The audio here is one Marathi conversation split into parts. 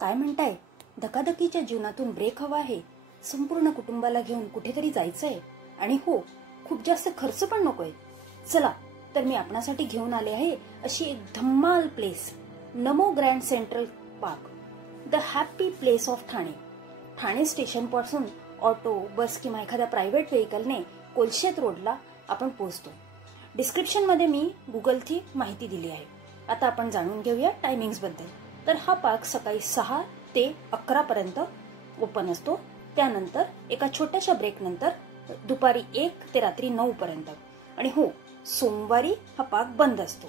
काय म्हणताय? धकाधकीच्या जीवनातून ब्रेक हवा आहे. संपूर्ण कुटुंबाला घेऊन कुठेतरी जायचंय आणि हो, खूप जास्त खर्च पण नकोय. चला तर मी आपणासाठी घेऊन आले आहे अशी एक धम्माल place, Namo grand central park, the happy place of Thane. Thane station पासून ऑटो, बस किंवा एखाद्या प्रायव्हेट व्हेकलने कोलशेत रोडला आपण पोहोचतो. डिस्क्रिप्शन मध्ये मी गुगलची माहिती दिली आहे. आता आपण जाणून घेऊया टायमिंग्स बद्दल. तर हा पार्क सकाळी 6 ते 11 पर्यंत ओपन असतो. त्यानंतर एका छोट्याशा ब्रेक नंतर दुपारी 1 ते रात्री 9 पर्यंत. आणि हो, सोमवारी हा पार्क बंद असतो.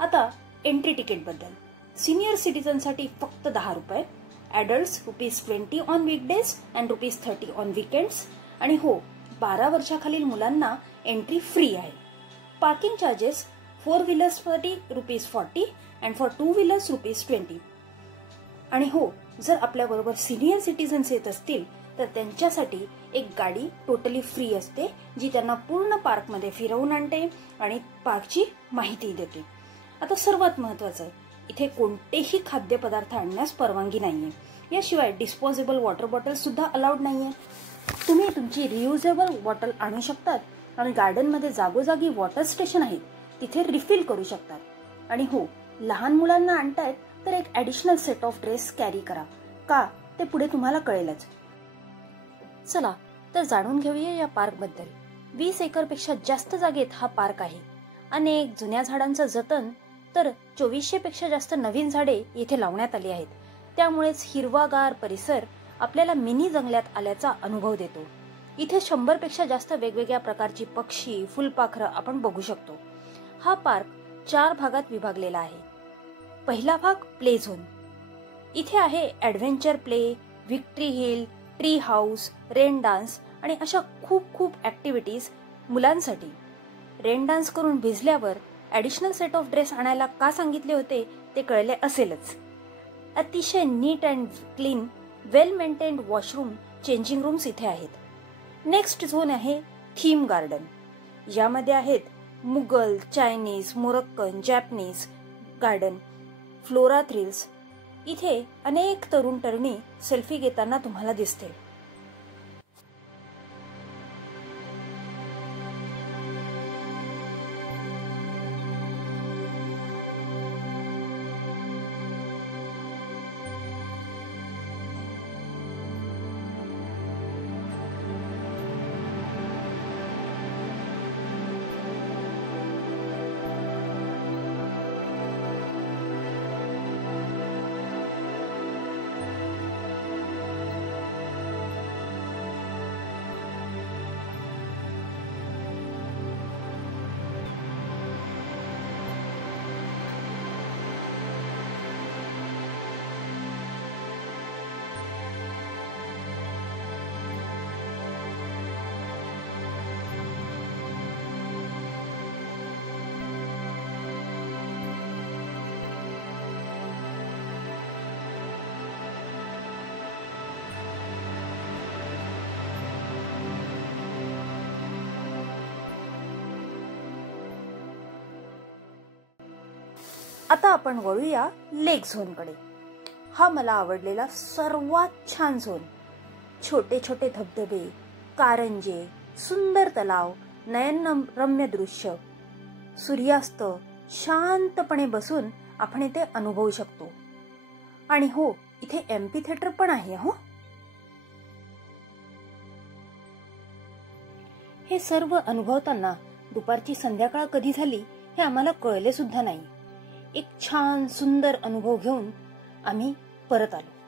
आता एंट्री तिकीट बद्दल. सिनियर सिटीजनसाठी फक्त 10 रुपये, adults ₹20 on weekdays and ₹30 on weekends. आणि हो, 12 वर्षाखालील मुलांना एंट्री फ्री आहे. Parking charges 4 व्हीलर्ससाठी ₹40 and for 2 wheelers ₹20. आणि हो, जर आपल्या बरोबर सिनियर सिटीजन्स येत असतील तर त्यांच्यासाठी एक गाडी टोटली फ्री असते, जी त्यांना पूर्ण पार्कमध्ये फिरवून आणते आणि पार्कची माहिती देते. आता सर्वात महत्त्वाचं, इथे कोणतेही खाद्यपदार्थ आणण्यास परवानगी नाहीये. याशिवाय डिस्पोजेबल वॉटर बॉटल सुद्धा अलाउड नाहीये. तुम्ही तुमची रियुजेबल बॉटल आणू शकतात आणि गार्डनमध्ये जागोजागी वॉटर स्टेशन आहेत, तिथे रिफिल करू शकतात. आणि हो, लहान मुलांना आणतायत तर एक additional set of dress carry करा. का ते पुढे तुम्हाला कळेलच. चला तर जाणून घेऊया या पार्क बद्दल. 20 एकरपेक्षा जास्त जागेत हा पार्क आहे. अनेक जुन्या झाडांचं जतन, तर 2400 पेक्षा जास्त नवीन झाडे येथे लावण्यात आली आहेत. त्यामुळेच हिरवागार परिसर आपल्याला मिनी जंगलात आल्याचा अनुभव देतो. इथे 100 पेक्षा जास्त वेगवेगळ्या प्रकारची पक्षी, फुलपाखरं आपण बघू शकतो. हा पार्क 4 भागात विभागलेला आहे. पहिला भाग प्ले झोन. इथे आहे adventure play, victory hill, tree house, rain dance आणि अशा खूप ऍक्टिव्हिटीज मुलांसाठी. रेन डान्स करून भिजल्यावर ॲडिशनल सेट ऑफ ड्रेस आणायला का सांगितले होते ते कळले असेलच. अतिशय neat and clean, well maintained washroom, changing rooms इथे आहेत. नेक्स्ट झोन आहे थीम गार्डन. यामध्ये आहेत Mughal, Chinese, Moroccan, Japanese garden, flora thrills. इथे अनेक तरुण तरुणी सेल्फी घेताना तुम्हाला दिसतील. आता आपण वळूया लेक झोनकडे. हा मला आवडलेला सर्वात छान झोन. छोटे छोटे धबधबे, कारंजे, सुंदर तलाव, नयनरम्य दृश्य, सूर्यास्त शांतपणे बसून आपण इथे अनुभवू शकतो. आणि हो, इथे एम्पी थिएटर पण आहे. हो, हे सर्व अनुभवताना दुपारची संध्याकाळ कधी झाली हे आम्हाला कळले सुद्धा नाही. एक छान सुंदर अनुभव घेऊन आम्ही परत आलो.